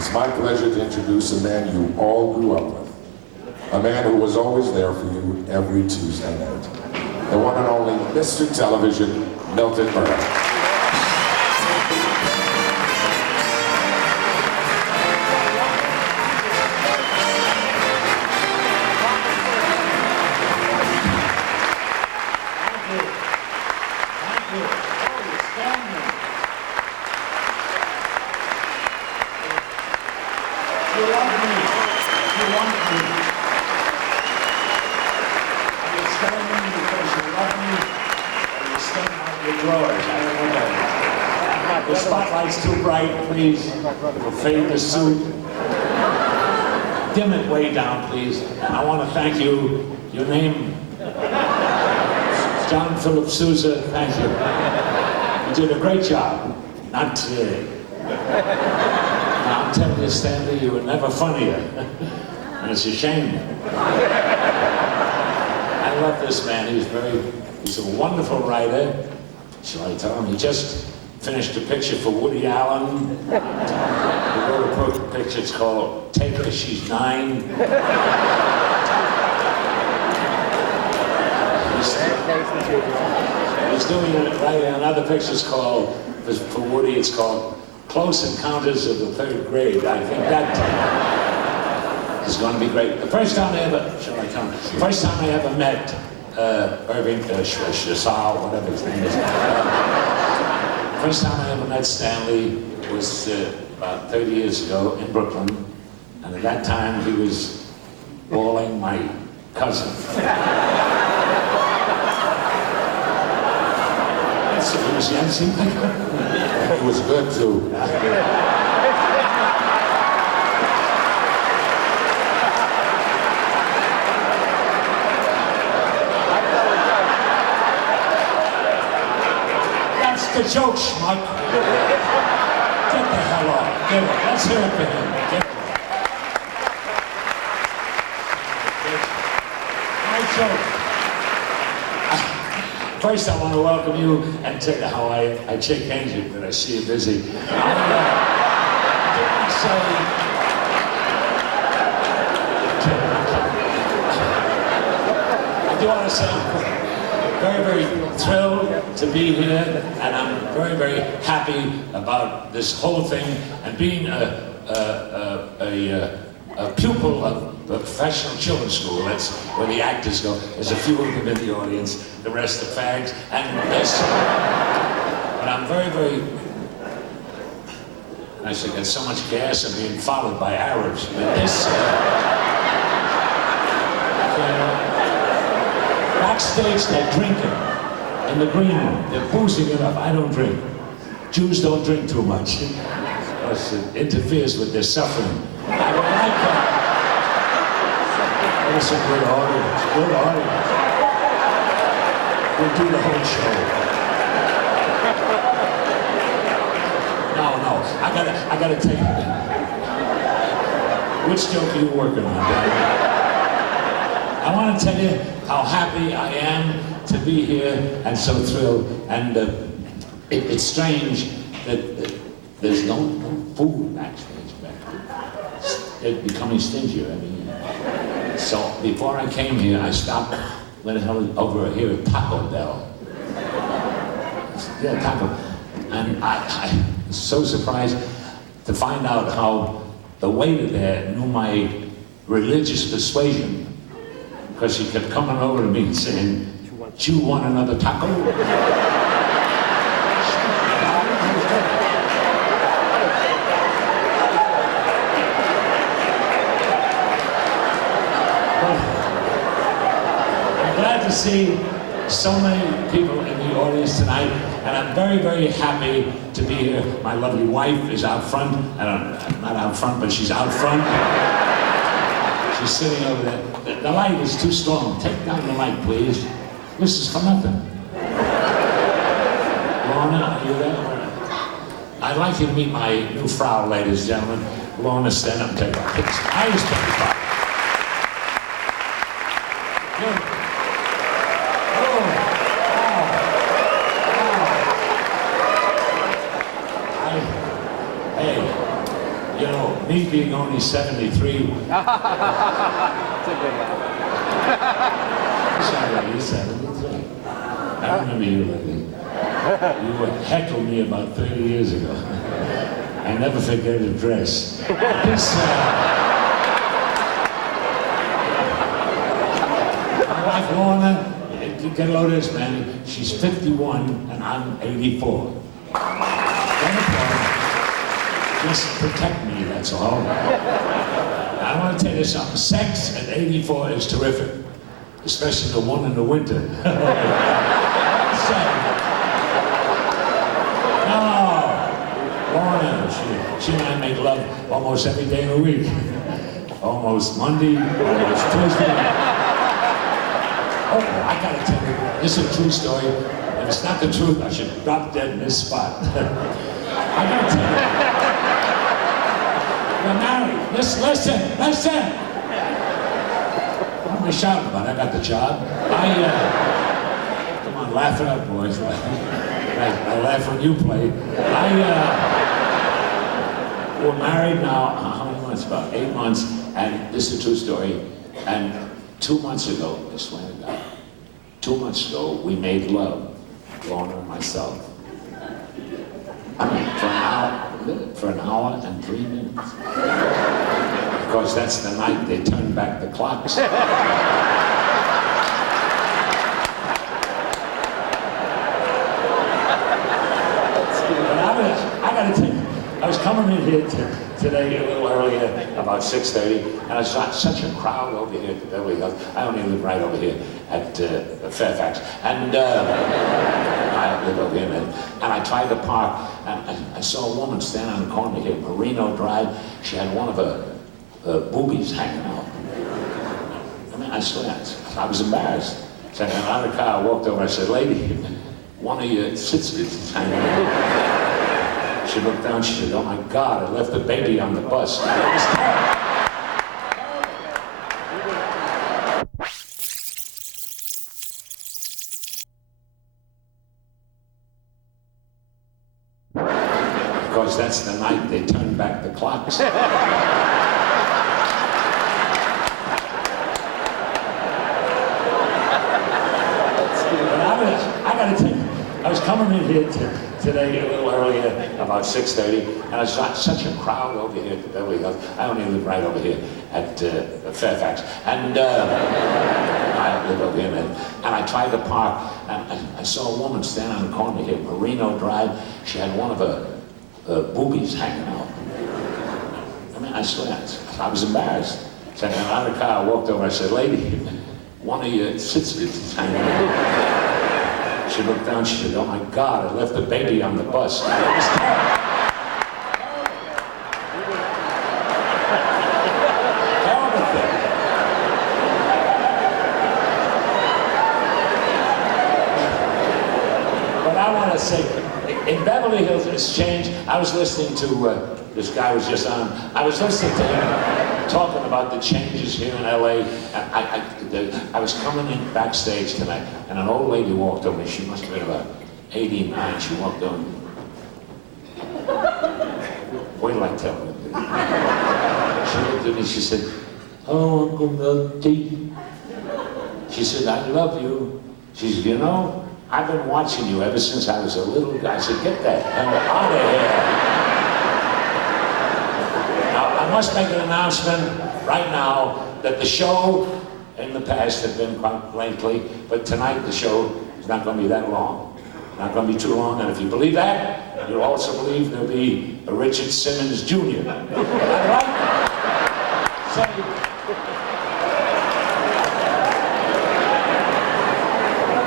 It's my pleasure to introduce a man you all grew up with. A man who was always there for you every Tuesday night. The one and only Mr. Television, Milton Berle. The spotlight's too bright, please. Fade the suit. Dim it way down, please. I want to thank you. Your name, John Philip Sousa, thank you. You did a great job. Not today. Now, I'm telling you, Stanley, you were never funnier. And it's a shame. I love this man. He's a wonderful writer. Shall I tell him? He just finished a picture for Woody Allen. He wrote a picture, it's called Take Her, She's 9. He's doing it right. Another picture's called, for Woody, it's called Close Encounters of the Third Grade. I think that is going to be great. The first time I ever met Irving Chassal, whatever his name is. First time I ever met Stanley was about 30 years ago in Brooklyn, and at that time he was balling my cousin. So he was young, seemed like He was good too. The joke, schmuck. Get the hell off. Give it. Let's hear it for him. Give it. My joke. First, I want to welcome you and tell you how I shake hands with you, but I see you busy. I do want to say, very, very thrilled to be here, and I'm very, very happy about this whole thing, and being a pupil of the professional children's school. That's where the actors go. There's a few of them in the audience, the rest are fags, and this. But I'm very, very. I should get so much gas and being followed by Arabs. But this. Backstage, they're drinking in the green room. They're boozing it up. I don't drink. Jews don't drink too much because it interferes with their suffering. I don't like that. It's a good audience. Good audience. We'll do the whole show. No, I gotta take it. Which joke are you working on, Daddy? I want to tell you how happy I am to be here and so thrilled. And it's strange that there's no food backstage. They're becoming stingier. I mean, so before I came here, I stopped when I was over here at Taco Bell. Yeah, Taco. And I was so surprised to find out how the waiter there knew my religious persuasion. Because he kept coming over to me and saying, "Do you want another taco?" I'm glad to see so many people in the audience tonight, and I'm very, very happy to be here. My lovely wife is out front, not out front, but she's out front. She's sitting over there. The light is too strong. Take down the light, please. This is for nothing. Lorna, are you there? I'd like you to meet my new Frau, ladies and gentlemen. Lorna, stand up and take a picture. I was 25. Good. Hey, you know, me being only 73. That's a good laugh. Sorry, lady, 73. I remember you, lady. You heckled me about 30 years ago. I never forget a dress. This, my wife Lorna, get a load of this, man. She's 51 and I'm 84. Just protect me, that's all. I want to tell you something. Sex at 84 is terrific, especially the one in the winter. So, Lorna, she and I make love almost every day of the week. Almost Monday, almost Tuesday. Oh, I gotta tell you, this is a true story. If it's not the truth, I should drop dead in this spot. I gotta tell you. We're married. Listen. What am I shouting about? I got the job. Come on, laugh it up, boys. I laugh when you play. We're married now, how many months? About 8 months, and this is a true story. And 2 months ago, I swear to God, 2 months ago, we made love, Lorna and myself. I mean, for an hour and 3 minutes. Of course, that's the night they turned back the clocks. But I gotta tell you, I was coming in here today a little earlier, about 6:30, and I saw such a crowd over here at the Beverly Hills. I only live right over here at Fairfax. And I live over here, and I tried to park, and I saw a woman standing on the corner here, Marino Drive. She had one of her boobies hanging out. I mean, I swear, I was embarrassed. So I got out of the car, I walked over, I said, lady, one of your tits is hanging out. She looked down, she said, oh my God, I left the baby on the bus. Of course, that's the night they turned back the clocks. But I gotta tell you, I was coming in here today a little earlier, about 6:30, and I saw such a crowd over here at the Beverly Hills. I only live right over here at Fairfax. And I live over here, and I tried to park, and I saw a woman standing on the corner here, Marino Drive. She had one of her boobies hanging out. I mean, I swear, I was embarrassed. So I got out of the car, I walked over, I said, lady, one of your tits is hanging out. She looked down, she said, oh my God, I left the baby on the bus. Terrible thing. But I want to say, in Beverly Hills, it's changed. I was listening to, this guy was just on, I was listening to him talking about the changes here in LA. I was coming in backstage tonight, and an old lady walked over me. She must have been about 89. She walked over. Wait till I tell her. She looked at me, she said, oh, Uncle Milty. She said, I love you. She said, you know, I've been watching you ever since I was a little guy. I said, get that hell out of here. I must make an announcement right now that the show in the past had been quite lengthy, but tonight the show is not going to be that long. Not going to be too long, and if you believe that, you'll also believe there'll be a Richard Simmons Jr. Is that right? Say,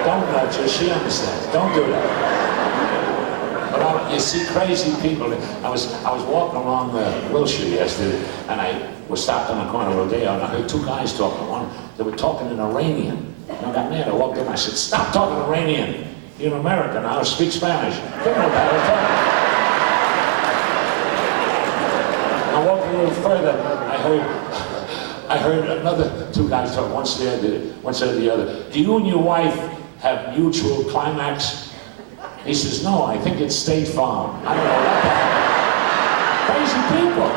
don't nudge her, she understands. Don't do that. But you see crazy people. I was walking along Wilshire yesterday, and I was stopped on the corner of Rodeo, and I heard two guys talking. One, they were talking in Iranian. And I got mad. I walked in, I said, stop talking Iranian. You're an American, I speak Spanish. Don't know that. I walked a little further, I heard another two guys talk, one said to the other, do you and your wife have mutual climax? He says, no, I think it's State Farm. I don't know what that is. Crazy people.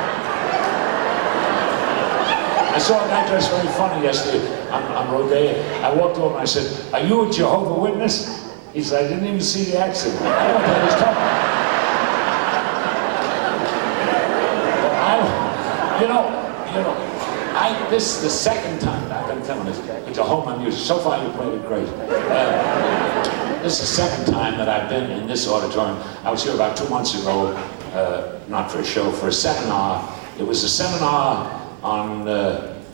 I saw a guy dressed very funny yesterday on Rodeo. I walked over and I said, "Are you a Jehovah's Witness?" He said, "I didn't even see the accent." I don't know what the hell he's talking about. This is the second time I've been telling this. It's a home on music. So far, you played it great. This is the second time that I've been in this auditorium. I was here about 2 months ago, not for a show, for a seminar. It was a seminar on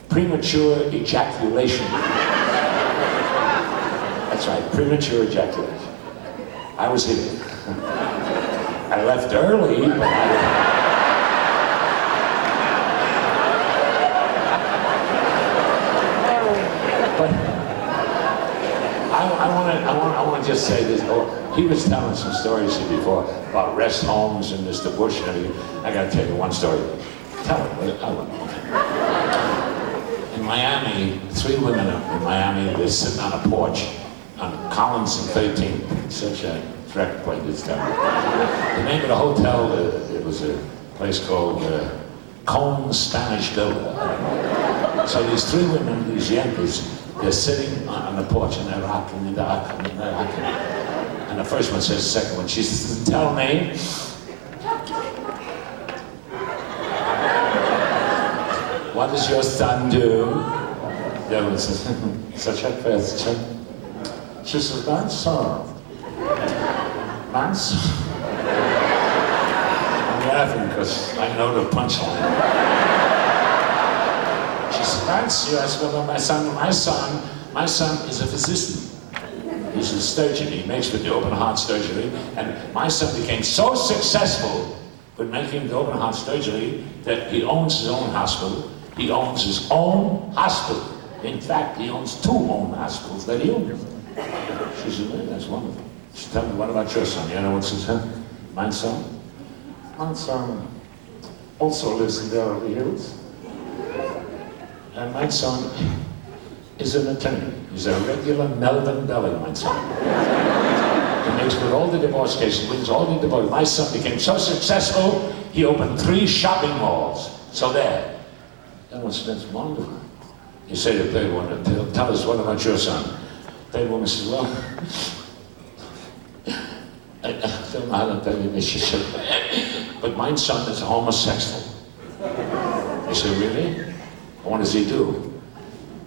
premature ejaculation. That's right, premature ejaculation. I was here. I left early, but I want to just say this. Oh, he was telling some stories here before about rest homes and Mr. Bush and everything. I got to tell you one story. Tell it. I don't know. In Miami, 3 women in Miami, they're sitting on a porch on Collins and 13th. Such a direct play this time. The name of the hotel, it was a place called Cone Spanish Villa. So these 3 women, these Yankees, they're sitting on the porch and they're rocking and they're rocking and they're rocking. And the first one says the second one, she says, "Tell me, what does your son do?" The other one says, "Such a question." She says, "My son. I'm laughing because I know the punchline. She said, "Vance, you asked about my son. My son is a physician. He's a surgeon. He makes with the open heart surgery. And my son became so successful with making the open heart surgery that he owns his own hospital. He owns his own hospital. In fact, he owns 2 own hospitals that he owns." She said, "Well, that's wonderful." She said, "Tell me, what about your son?" The other one says, "Huh? My son? My son also lives in Beverly Hills. And my son is an attorney. He's a regular Milton Berle, my son. He makes good all the divorce cases, wins all the divorce. My son became so successful, he opened 3 shopping malls. So there." That was, "That's wonderful." You say to the third one, "Tell us, what about your son?" The third woman says, "Well, I don't know how to tell you this." She said, "But my son is a homosexual." You say, "Really? What does he do?"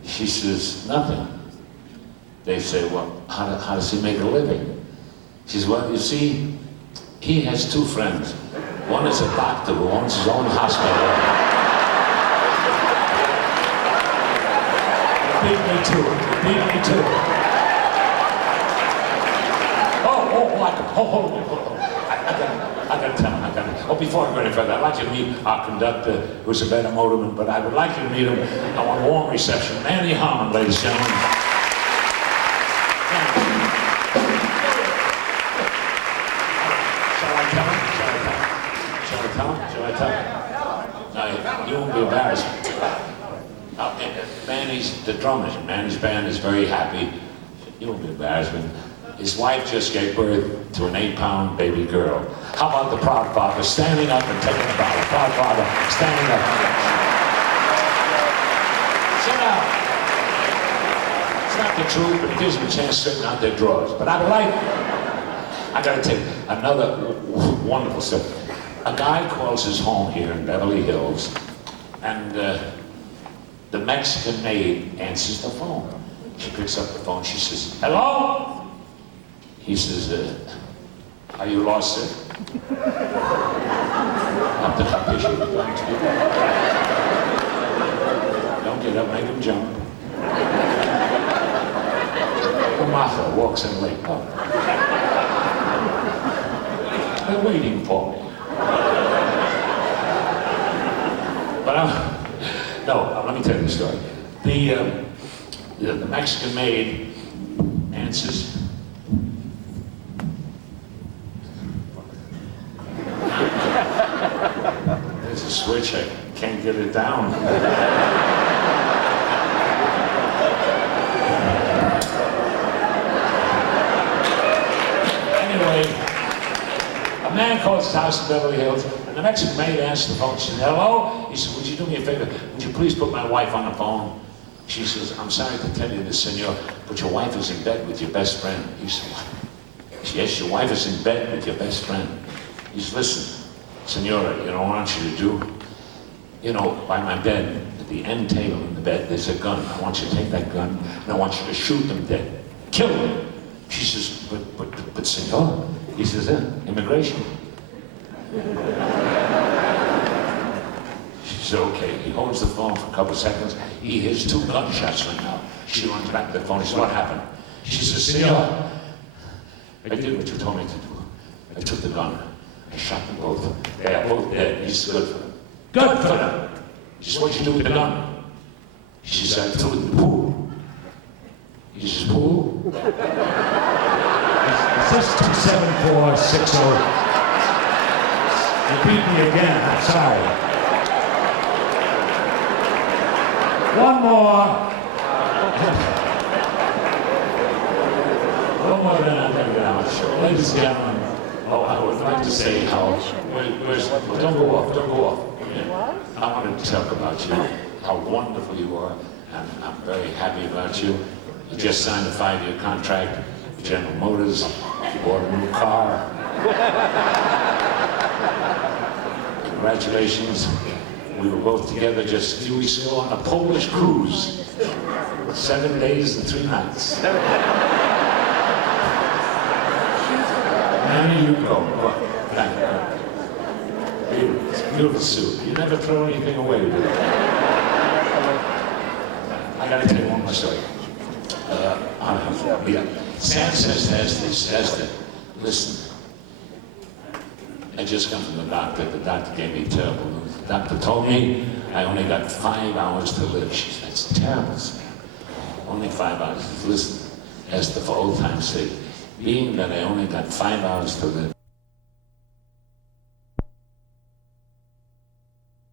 She says, "Nothing." They say, "Well, how does he make a living?" She says, "Well, you see, he has 2 friends. One is a doctor who owns his own hospital." They beat me to it. They beat me to it. Hold on. I gotta tell him. Oh, before I go any further, I'd like you to meet our conductor, who's a better motorman, but I would like you to meet him. I want a warm reception. Manny Harmon, ladies and gentlemen. Shall I tell him? No, you won't be embarrassed. Manny's the drummer. Manny's band is very happy. You won't be embarrassed. His wife just gave birth to an 8-pound baby girl. How about the proud father standing up and taking a bow? Proud father standing up. Sit down. It's not the truth, but it gives them a chance to straighten out their drawers. But I gotta tell you another wonderful story. A guy calls his home here in Beverly Hills, and the Mexican maid answers the phone. She picks up the phone, she says, "Hello?" He says, "Are you lost, sir?" Don't get up, make him jump. Martha walks in late. Oh. They're waiting for me. But no, let me tell you the story. The Mexican maid answers. There's a switch, I can't get it down. Anyway, man calls his house in Beverly Hills, and the Mexican maid answers the phone. She says, hello? He says, would you do me a favor? Would you please put my wife on the phone? She says, I'm sorry to tell you this, senor, but your wife is in bed with your best friend. He said, what? Yes, your wife is in bed with your best friend. He says, listen, senora, you know what I want you to do? You know, by my bed, at the end table in the bed, there's a gun. I want you to take that gun, and I want you to shoot them dead. Kill them. She says, but senor. He says, immigration. She said, okay. He holds the phone for a couple of seconds. He hears 2 gunshots ring out. She runs back to the phone. He says, what happened? She says, senor, I did what you told me to do. I took the gun. I shot them both. They are both dead. He says, good for them. Good for them. She says, what'd you do with the gun? She said, I threw it in the pool. He says, pool? Is this 27460? You beat me again, I'm sorry. One more. One more than I'm going to get out. Sure. Ladies and gentlemen, I would like to say how, well, don't go off, don't go off. Yeah. I wanted to talk about you, how wonderful you are, and I'm very happy about you. You just signed a 5-year contract with General Motors. You bought a new car. Congratulations. We were both together just a few weeks ago on a Polish cruise. 7 days and 3 nights. There you go. Thank you. It's a beautiful suit. You never throw anything away, do you? I gotta tell you one more story. Sam says that, listen, I just come from the doctor. The doctor gave me terrible news. The doctor told me I only got 5 hours to live. She said, that's terrible, Sam. Only 5 hours. Listen, as the for old time's sake, being that I only got 5 hours to live,